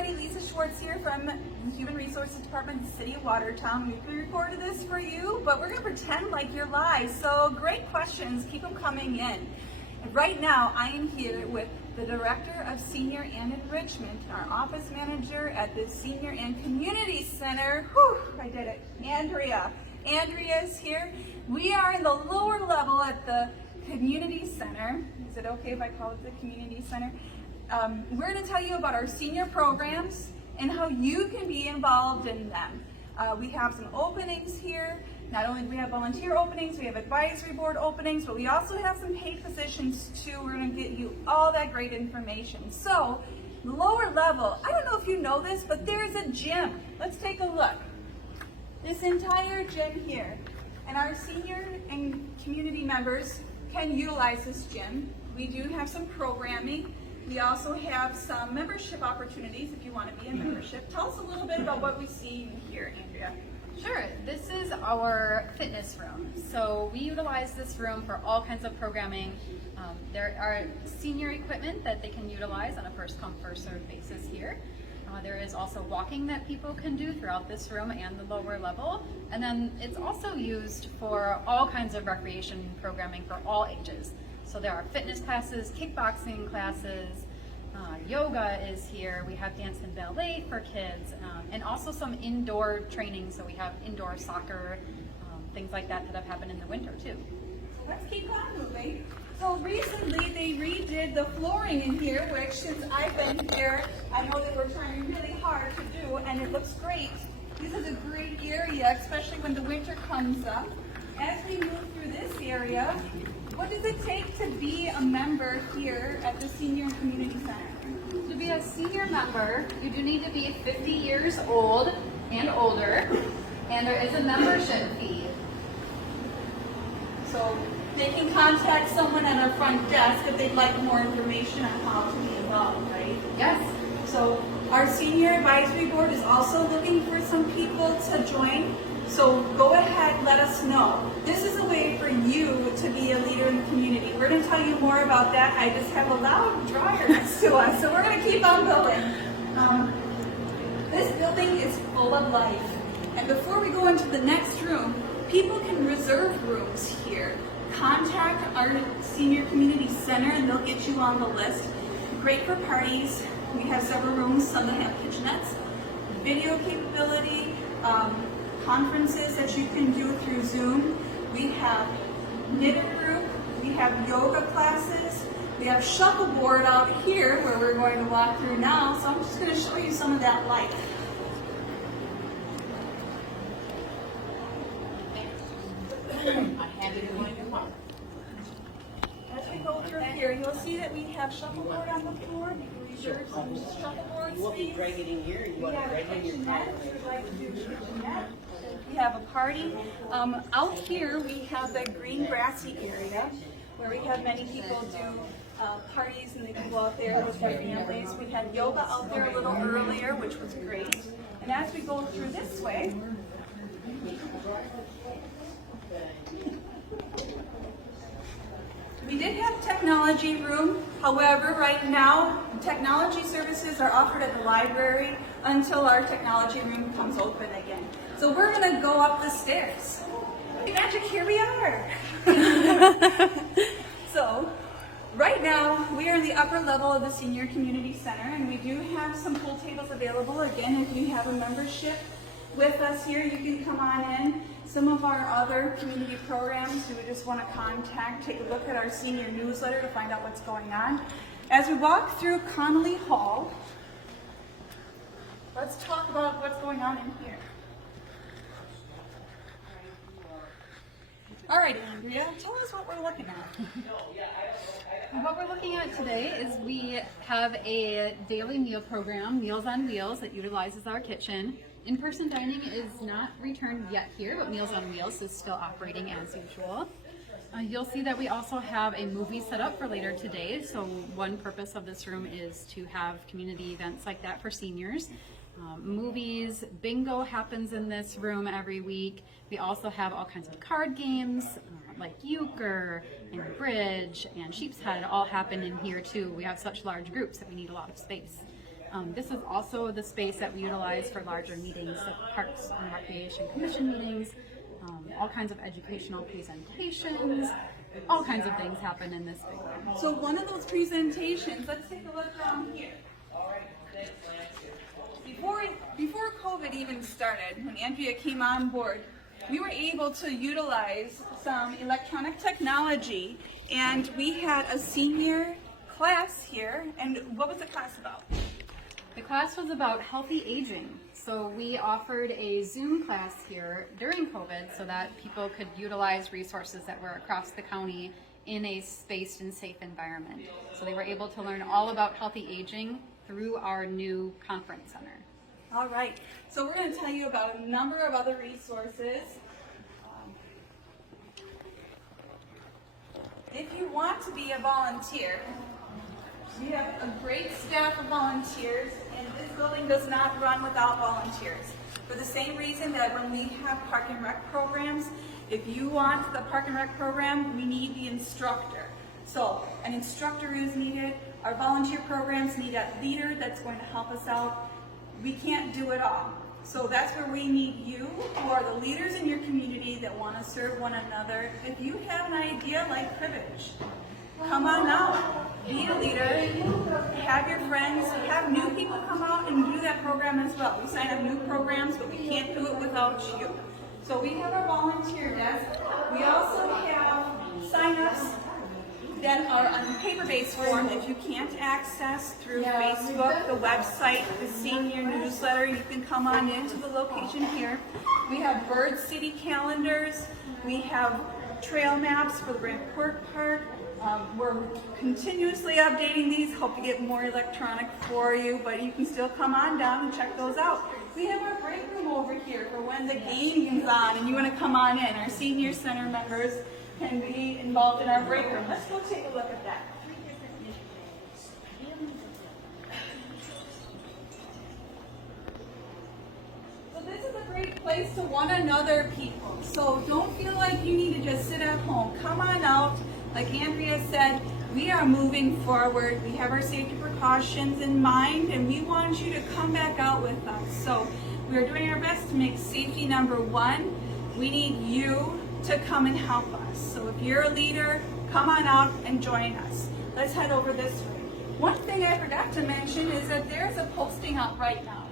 everybody, Lisa Schwartz here from the Human Resources Department of the City of Watertown. We recorded this for you, but we're going to pretend like you're live. So great questions, keep them coming in. And right now, I am here with the Director of Senior and Enrichment, our office manager at the Senior and Community Center. Whew, I did it. Andrea. Andrea is here. We are in the lower level at the Community Center. Is it okay if I call it the Community Center? We're going to tell you about our senior programs and how you can be involved in them. We have some openings here. Not only do we have volunteer openings, we have advisory board openings, but we also have some paid positions too. We're going to get you all that great information. So, lower level, I don't know if you know this, but there's a gym. Let's take a look. This entire gym here. And our senior and community members can utilize this gym. We do have some programming. We also have some membership opportunities if you want to be a membership. Tell us a little bit about what we see here, Andrea. Sure. This is our fitness room. So we utilize this room for all kinds of programming. There are senior equipment that they can utilize on a first come, first served basis here. There is also walking that people can do throughout this room and the lower level. And then it's also used for all kinds of recreation programming for all ages. So there are fitness classes, kickboxing classes, yoga is here. We have dance and ballet for kids, and also some indoor training. So we have indoor soccer, things like that have happened in the winter too. Let's keep on moving. So recently they redid the flooring in here, which since I've been here, I know they were trying really hard to do, and it looks great. This is a great area, especially when the winter comes up. As we move through this area, what does it take to be a member here at the Senior and Community Center? To be a senior member, you do need to be 50 years old and older, and there is a membership fee. So they can contact someone at our front desk if they'd like more information on how to be involved, right? Yes. So our Senior Advisory Board is also looking for some people to join. So go ahead, let us know. This is a way for you to be a leader in the community. We're going to tell you more about that. I just have a loud dryer next to us, so we're going to keep on going. This building is full of life. And before we go into the next room, people can reserve rooms here. Contact our Senior Community Center and they'll get you on the list. Great for parties. We have several rooms, some that have kitchenettes, video capability, conferences that you can do through Zoom. We have knitting group, we have yoga classes, we have Shuffleboard out here where we're going to walk through now, so I'm just going to show you some of that life. As we go through here, you'll see that we have Shuffleboard on the floor. We reserve some Shuffleboard You want me to space. drag it in here, or you We want to have a drag it in your kitchenette, car? if you would like to do kitchenette. We have a party. Out here, we have the green grassy area where we have many people do parties and they can go out there with their families. We had yoga out there a little earlier, which was great. And as we go through this way, we did have technology room. However, right now, technology services are offered at the library until our technology room comes open again. So we're going to go up the stairs. Magic, here we are. So right now, we are in the upper level of the Senior Community Center, and we do have some pool tables available. Again, if you have a membership with us here, you can come on in. Some of our other community programs you would just want to contact, take a look at our senior newsletter to find out what's going on. As we walk through Connolly Hall, let's talk about what's going on in here. All right, Andrea, tell us what we're looking at. What we're looking at today is we have a daily meal program, Meals on Wheels, that utilizes our kitchen. In-person dining is not returned yet here, but Meals on Wheels is still operating as usual. You'll see that we also have a movie set up for later today. So one purpose of this room is to have community events like that for seniors. Movies, bingo happens in this room every week. We also have all kinds of card games like euchre and bridge and sheep's head all happen in here too. We have such large groups that we need a lot of space. This is also the space that we utilize for larger meetings, like Parks and Recreation Commission meetings, all kinds of educational presentations, all kinds of things happen in this big room. So one of those presentations, let's take a look around here. Before COVID even started, when Andrea came on board, we were able to utilize some electronic technology, and we had a senior class here. And what was the class about? The class was about healthy aging. So we offered a Zoom class here during COVID so that people could utilize resources that were across the county in a spaced and safe environment. So they were able to learn all about healthy aging through our new conference center. All right, so we're going to tell you about a number of other resources. If you want to be a volunteer, we have a great staff of volunteers, and this building does not run without volunteers. For the same reason that when we have Park and Rec programs, if you want the Park and Rec program, we need the instructor. So an instructor is needed. Our volunteer programs need a leader that's going to help us out. We can't do it all. So that's where we need you, who are the leaders in your community that want to serve one another. If you have an idea like cribbage, come on out, be a leader, have your friends, have new people come out and do that program as well. We sign up new programs, but we can't do it without you. So we have our volunteer desk. We also have sign-ups that are on paper-based form if you can't access through Facebook, the website, the senior newsletter. You can come on into the location here. We have Bird City calendars. We have trail maps for the Ramport Park. We're continuously updating these. Hope to get more electronic for you, but you can still come on down and check those out. We have our break room over here for when the game is on and you want to come on in. Our senior center members can be involved in our break room. Let's go take a look at that. So this is a great place to one another, people. So don't feel like you need to just sit at home. Come on out. Like Andrea said, we are moving forward. We have our safety precautions in mind, and we want you to come back out with us. So we are doing our best to make safety number one. We need you to come and help us. So if you're a leader, come on out and join us. Let's head over this way. One thing I forgot to mention is that there's a posting out right now.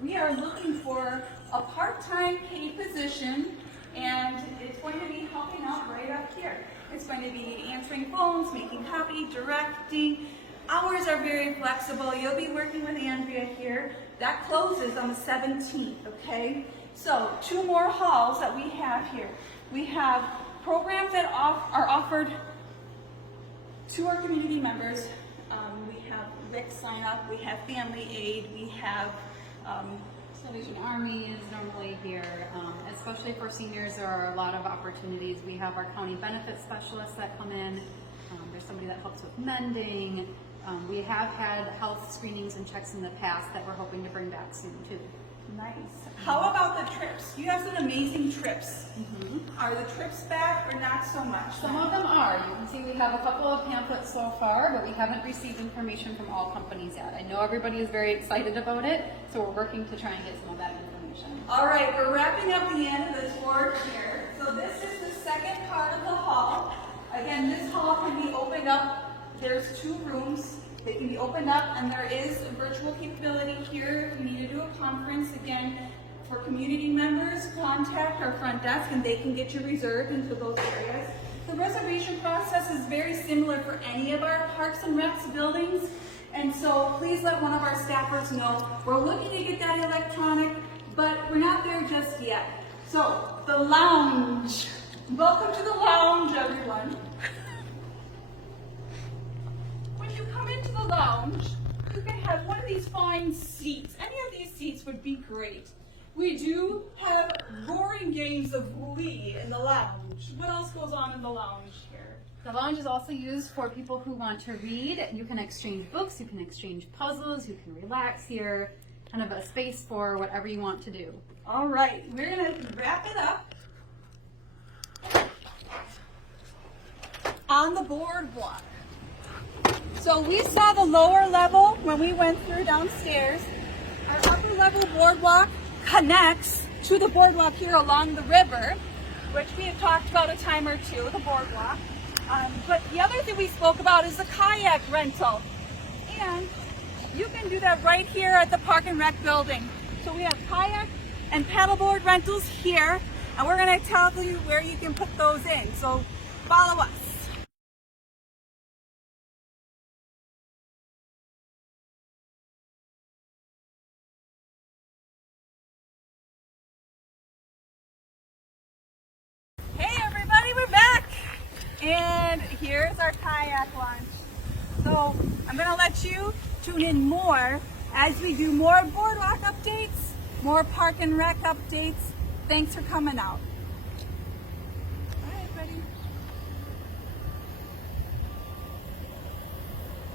We are looking for a part-time paid position, and it's going to be helping out right up here. It's going to be answering phones, making copy, directing. Hours are very flexible. You'll be working with Andrea here. That closes on the 17th, okay? So 2 more halls that we have here. We have programs that are offered to our community members. We have WIC sign up, we have family aid, we have Salvation Army is normally here, especially for seniors. There are a lot of opportunities. We have our county benefit specialists that come in. There's somebody that helps with mending. We have had health screenings and checks in the past that we're hoping to bring back soon too. Nice. How about the trips? You have some amazing trips. Are the trips back or not so much? Some of them are. You can see we have a couple of pamphlets so far, but we haven't received information from all companies yet. I know everybody is very excited about it, so we're working to try and get some of that information. All right, we're wrapping up the end of the tour here. So this is the second part of the hall. Again, this hall can be opened up. There's 2 rooms. They can be opened up, and there is a virtual capability here. If you need to do a conference, again, for community members, contact our front desk, and they can get you reserved into those areas. The reservation process is very similar for any of our Parks and Recs buildings, and so please let one of our staffers know. We're looking to get that electronic, but we're not there just yet. So, the lounge. Welcome to the lounge, everyone. You come into the lounge, you can have one of these fine seats. Any of these seats would be great. We do have roaring games of Glee in the lounge. What else goes on in the lounge here? The lounge is also used for people who want to read. You can exchange books, you can exchange puzzles, you can relax here. Kind of a space for whatever you want to do. All right, we're going to wrap it up on the boardwalk. So we saw the lower level when we went through downstairs. Our upper level boardwalk connects to the boardwalk here along the river, which we have talked about a time or two, the boardwalk. But the other thing we spoke about is the kayak rental. And you can do that right here at the Park and Rec building. So we have kayak and paddleboard rentals here, and we're going to tell you where you can put those in. So follow us. Hey everybody, we're back! And here's our kayak launch. So I'm going to let you tune in more as we do more boardwalk updates, more Park and Rec updates. Thanks for coming out.